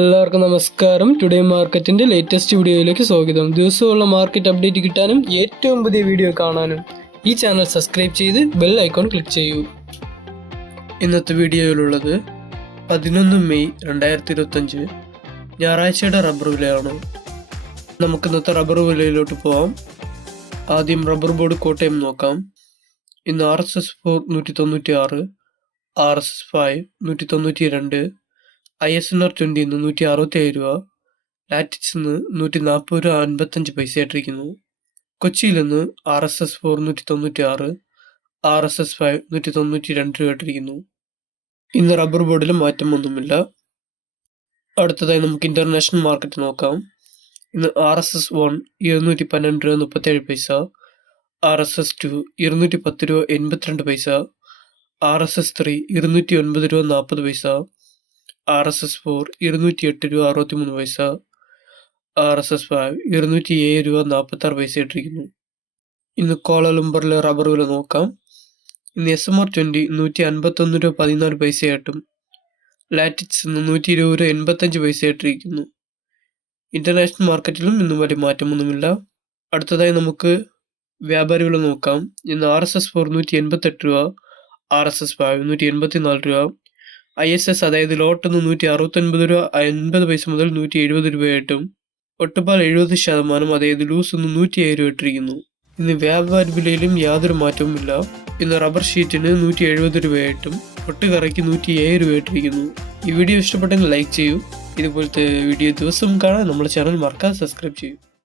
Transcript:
എല്ലാവർക്കും നമസ്കാരം. ടുഡേ മാർക്കറ്റിന്റെ ലേറ്റസ്റ്റ് വീഡിയോയിലേക്ക് സ്വാഗതം. ദിവസമുള്ള മാർക്കറ്റ് അപ്ഡേറ്റ് കിട്ടാനും ഏറ്റവും പുതിയ വീഡിയോ കാണാനും ഈ ചാനൽ സബ്സ്ക്രൈബ് ചെയ്ത് ബെൽ ഐക്കോൺ ക്ലിക്ക് ചെയ്യൂ. ഇന്നത്തെ വീഡിയോയിലുള്ളത് പതിനൊന്ന് മെയ് രണ്ടായിരത്തി ഇരുപത്തഞ്ച് ഞായറാഴ്ചയുടെ റബ്ബർ വിലയാണ്. നമുക്ക് ഇന്നത്തെ റബ്ബർ വിലയിലോട്ട് പോവാം. ആദ്യം റബ്ബർ ബോർഡ് കോട്ടയം നോക്കാം. ഇന്ന് ആർ എസ് എസ് ഫോർ നൂറ്റി തൊണ്ണൂറ്റി ആറ് ആർ എസ് എസ് ഫൈവ് നൂറ്റി തൊണ്ണൂറ്റി രണ്ട് I S N R twenty ഇന്ന് നൂറ്റി അറുപത്തി ഏഴ് രൂപ ലാറ്റിക്സ് ഇന്ന് നൂറ്റി നാൽപ്പത് രൂപ അൻപത്തഞ്ച് പൈസ ആയിട്ടിരിക്കുന്നത് കൊച്ചിയിൽ നിന്ന് ആർ എസ് എസ് ഫോർ നൂറ്റി തൊണ്ണൂറ്റി ആറ് ആർ എസ് എസ് ഫൈവ് നൂറ്റി തൊണ്ണൂറ്റി രണ്ട് രൂപ ആയിട്ടിരിക്കുന്നു ഇന്ന് റബ്ബർ ബോർഡിൽ മാറ്റമൊന്നുമില്ല അടുത്തതായി നമുക്ക് ഇന്റർനാഷണൽ മാർക്കറ്റ് നോക്കാം. ഇന്ന് ആർ എസ് എസ് വൺ ഇരുന്നൂറ്റി പന്ത്രണ്ട് രൂപ മുപ്പത്തേഴ് പൈസ ആർ എസ് എസ് ടു ഇരുന്നൂറ്റി പത്ത് രൂപ എൺപത്തിരണ്ട് പൈസ ആർ എസ് എസ് ത്രീ ഇരുന്നൂറ്റി ഒൻപത് രൂപ നാൽപ്പത് പൈസ ആർ എസ് എസ് ഫോർ ഇരുന്നൂറ്റി എട്ട് രൂപ അറുപത്തി മൂന്ന് പൈസ ആർ എസ് എസ് ഫൈവ് ഇരുന്നൂറ്റി ഏഴ് രൂപ നാൽപ്പത്തി ആറ് പൈസ ഇട്ടിരിക്കുന്നു. ഇന്ന് കോളലുംബറിലെ റബ്ബർ വില നോക്കാം. ഇന്ന് എസ് എം ആർ ട്വന്റി നൂറ്റി അൻപത്തൊന്ന് രൂപ പതിനാല് പൈസയായിട്ടും ലാറ്റിക്സ് ഇന്ന് നൂറ്റി ഇരുപത് രൂപ എൺപത്തഞ്ച് പൈസ ഇട്ടിരിക്കുന്നു. ഇന്റർനാഷണൽ മാർക്കറ്റിലും ഇന്നും വലിയ മാറ്റമൊന്നുമില്ല. അടുത്തതായി നമുക്ക് വ്യാപാരി വില നോക്കാം. ഇന്ന് ആർ എസ് എസ് ഫോർ നൂറ്റി എൺപത്തെട്ട് രൂപ ആർ എസ് എസ് ഫൈവ് നൂറ്റി എൺപത്തി നാല് രൂപ ഐ എസ് എസ് അതായത് ലോട്ടൊന്ന് നൂറ്റി അറുപത്തൊൻപത് രൂപ അൻപത് പൈസ മുതൽ നൂറ്റി എഴുപത് രൂപയായിട്ടും ഒട്ടുപാൽ എഴുപത് ശതമാനം അതായത് ലൂസ് ഒന്ന് നൂറ്റി ഏഴ് രൂപ ഇട്ടിരിക്കുന്നു. ഇന്ന് വ്യാപാര വിലയിലും യാതൊരു മാറ്റവുമില്ല ഇന്ന് റബ്ബർ ഷീറ്റിന് നൂറ്റി എഴുപത് രൂപയായിട്ടും ഒട്ടുകറയ്ക്ക് നൂറ്റി ഏഴ് രൂപ ഇട്ടിരിക്കുന്നു. ഈ വീഡിയോ ഇഷ്ടപ്പെട്ടെങ്കിൽ ലൈക്ക് ചെയ്യൂ. ഇതുപോലത്തെ വീഡിയോ ദിവസം കാണാൻ നമ്മുടെ ചാനൽ മറക്കാതെ സബ്സ്ക്രൈബ് ചെയ്യൂ.